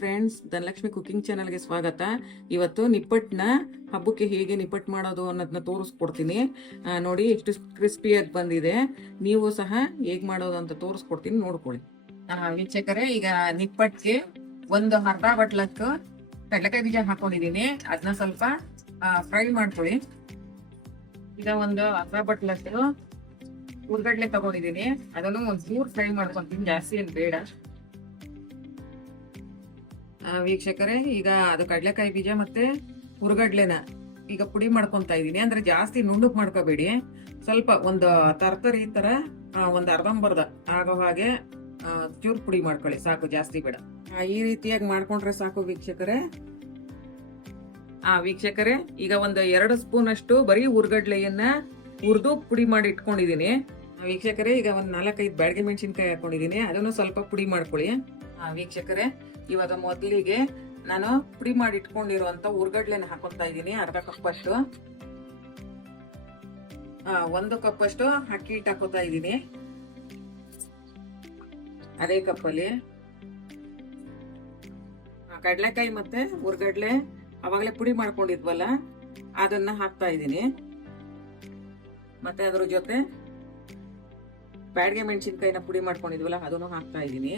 Friends, Dhanalakshmi cooking ಚಾನಲ್ಗೆ ಸ್ವಾಗತ. ಇವತ್ತು ನಿಪ್ಪಟ್ಟನ್ನ ಹಬ್ಬಕ್ಕೆ ಹೇಗೆ ನಿಪ್ಪಟ್ಟು ಮಾಡೋದು ಅನ್ನೋದನ್ನ ತೋರಿಸ್ಕೊಡ್ತೀನಿ. ನೋಡಿ ಎಷ್ಟು ಕ್ರಿಸ್ಪಿಯಾಗಿ ಬಂದಿದೆ. ನೀವು ಸಹ ಹೇಗೆ ಮಾಡೋದು ಅಂತ ತೋರಿಸ್ಕೊಡ್ತೀನಿ, ನೋಡ್ಕೊಳ್ಳಿ. ವೀಕ್ಷಕರೇ, ಈಗ ನಿಪ್ಪಟ್ಟಿಗೆ ಒಂದು ಅರ್ಧ ಬಟ್ಲಕ್ಕೆ ಕಡಲೆಕಾಯಿ ಬೀಜ ಹಾಕೊಂಡಿದ್ದೀನಿ. ಅದನ್ನ ಸ್ವಲ್ಪ ಫ್ರೈ ಮಾಡ್ಕೊಳ್ಳಿ. ಈಗ ಒಂದು ಅರ್ಧ ಬಟ್ಲಕ್ಕೆ ಉರ್ಗಡ್ಲೆ ತಗೊಂಡಿದ್ದೀನಿ. ಅದನ್ನು ಒಂದು ಚೂರು ಫ್ರೈ ಮಾಡ್ಕೊಂತೀನಿ, ಜಾಸ್ತಿ ಏನು ಬೇಡ. ವೀಕ್ಷಕರೇ, ಈಗ ಅದು ಕಡಲೆಕಾಯಿ ಬೀಜ ಮತ್ತೆ ಹುರ್ಗಡ್ಲೆನ ಈಗ ಪುಡಿ ಮಾಡ್ಕೊಂತ ಇದ್ದೀನಿ. ಅಂದ್ರೆ ಜಾಸ್ತಿ ನುಣ್ಣಕ್ ಮಾಡ್ಕೋಬೇಡಿ, ಸ್ವಲ್ಪ ಒಂದು ತರ್ತರಿ ತರ ಒಂದು ಅರ್ಧಂಬರ್ಧ ಆಗೋ ಹಾಗೆ ಚೂರು ಪುಡಿ ಮಾಡ್ಕೊಳ್ಳಿ, ಸಾಕು, ಜಾಸ್ತಿ ಬೇಡ. ಈ ರೀತಿಯಾಗಿ ಮಾಡ್ಕೊಂಡ್ರೆ ಸಾಕು ವೀಕ್ಷಕರೇ. ವೀಕ್ಷಕರೇ, ಈಗ ಒಂದು 2 ಸ್ಪೂನ್ ಅಷ್ಟು ಬರೀ ಹುರ್ಗಡ್ಲೆಯನ್ನ ಹುರಿದು ಪುಡಿ ಮಾಡಿ ಇಟ್ಕೊಂಡಿದ್ದೀನಿ. ವೀಕ್ಷಕರೇ, ಈಗ ಒಂದು 4-5 ಬ್ಯಾಡಗೆ ಮೆಣಸಿನ್ಕಾಯಿ ಹಾಕೊಂಡಿದ್ದೀನಿ, ಅದನ್ನು ಸ್ವಲ್ಪ ಪುಡಿ ಮಾಡ್ಕೊಳ್ಳಿ. ವೀಕ್ಷಕರೇ, ಇವಾಗ ಮೊದಲಿಗೆ ನಾನು ಪುಡಿ ಮಾಡಿ ಇಟ್ಕೊಂಡಿರುವಂತ ಹುರ್ಗಡ್ಲೆನ ಹಾಕೊತಾ ಇದ್ದೀನಿ. ಅರ್ಧ ಕಪ್ ಅಷ್ಟು, 1 ಕಪ್ ಅಷ್ಟು ಅಕ್ಕಿ ಹಿಟ್ಟು ಹಾಕೋತಾ ಇದ್ದೀನಿ. ಅದೇ ಕಪ್ಪಲ್ಲಿ ಕಡಲೆಕಾಯಿ ಮತ್ತೆ ಹುರ್ಗಡ್ಲೆ ಅವಾಗಲೇ ಪುಡಿ ಮಾಡ್ಕೊಂಡಿದ್ವಲ್ಲ ಅದನ್ನ ಹಾಕ್ತಾ ಇದ್ದೀನಿ. ಮತ್ತೆ ಅದ್ರ ಜೊತೆ ಬ್ಯಾಡಗೆ ಮೆಣಸಿನ್ಕಾಯಿನ ಪುಡಿ ಮಾಡ್ಕೊಂಡಿದ್ವಲ್ಲ ಅದನ್ನು ಹಾಕ್ತಾ ಇದ್ದೀನಿ.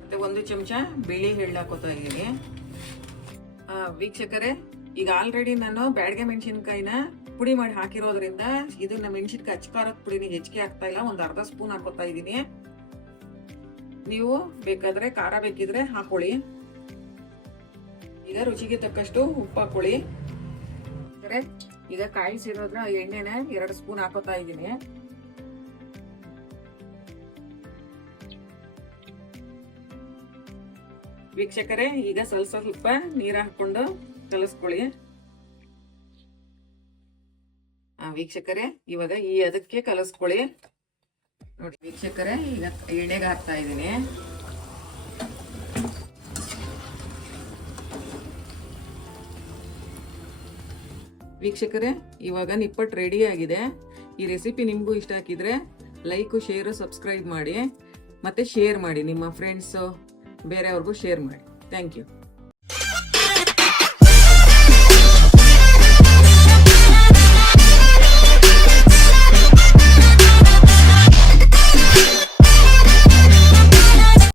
ಮತ್ತೆ 1 ಚಮಚ ಬಿಳಿ ಎಳ್ಳು ಹಾಕೋತಾ ಇದ್ದೀನಿ. ವೀಕ್ಷಕರೇ, ಈಗ ಆಲ್ರೆಡಿ ನಾನು ಬ್ಯಾಡಗೆ ಮೆಣಸಿನ್ಕಾಯಿನ ಪುಡಿ ಮಾಡಿ ಹಾಕಿರೋದ್ರಿಂದ ಇದನ್ನ ಮೆಣಸಿನ್ಕಾಯಿ ಅಚ್ಕಾರದ ಪುಡಿನ ಹೆಚ್ಚಿಗೆ ಹಾಕ್ತಾ ಇಲ್ಲ, ಒಂದು ಅರ್ಧ ಸ್ಪೂನ್ ಹಾಕೋತಾ ಇದ್ದೀನಿ. ನೀವು ಬೇಕಾದ್ರೆ ಖಾರ ಬೇಕಿದ್ರೆ ಹಾಕೊಳ್ಳಿ. ಈಗ ರುಚಿಗೆ ತಕ್ಕಷ್ಟು ಉಪ್ಪು ಹಾಕೊಳ್ಳಿ. ಈಗ ಕಾಯಿಸಿರೋದ್ರ ಎಣ್ಣೆನ 2 ಸ್ಪೂನ್ ಹಾಕೋತಾ ಇದ್ದೀನಿ. ವೀಕ್ಷಕರೇ, ಈಗ ಸ್ವಲ್ಪ ನೀರು ಹಾಕೊಂಡು ಕಲಿಸ್ಕೊಳ್ಳಿ. ವೀಕ್ಷಕರೇ, ಇವಾಗ ಈ ಅದಕ್ಕೆ ಕಲಿಸ್ಕೊಳ್ಳಿ. ನೋಡಿ ವೀಕ್ಷಕರೇ, ಈಗ ಎಣ್ಣೆಗೆ ಹಾಕ್ತಾ ಇದ್ದೀನಿ. ವೀಕ್ಷಕರೇ, ಇವಾಗ ನಿಪ್ಪಟ್ಟು ರೆಡಿ ಆಗಿದೆ. ಈ ರೆಸಿಪಿ ನಿಮಗೂ ಇಷ್ಟ ಆಗಿದ್ರೆ ಲೈಕು, ಶೇರು, ಸಬ್ಸ್ಕ್ರೈಬ್ ಮಾಡಿ, ಮತ್ತೆ ಶೇರ್ ಮಾಡಿ ನಿಮ್ಮ ಫ್ರೆಂಡ್ಸು ಬೇರೆಯವ್ರಿಗೂ ಶೇರ್ ಮಾಡಿ. Thank you.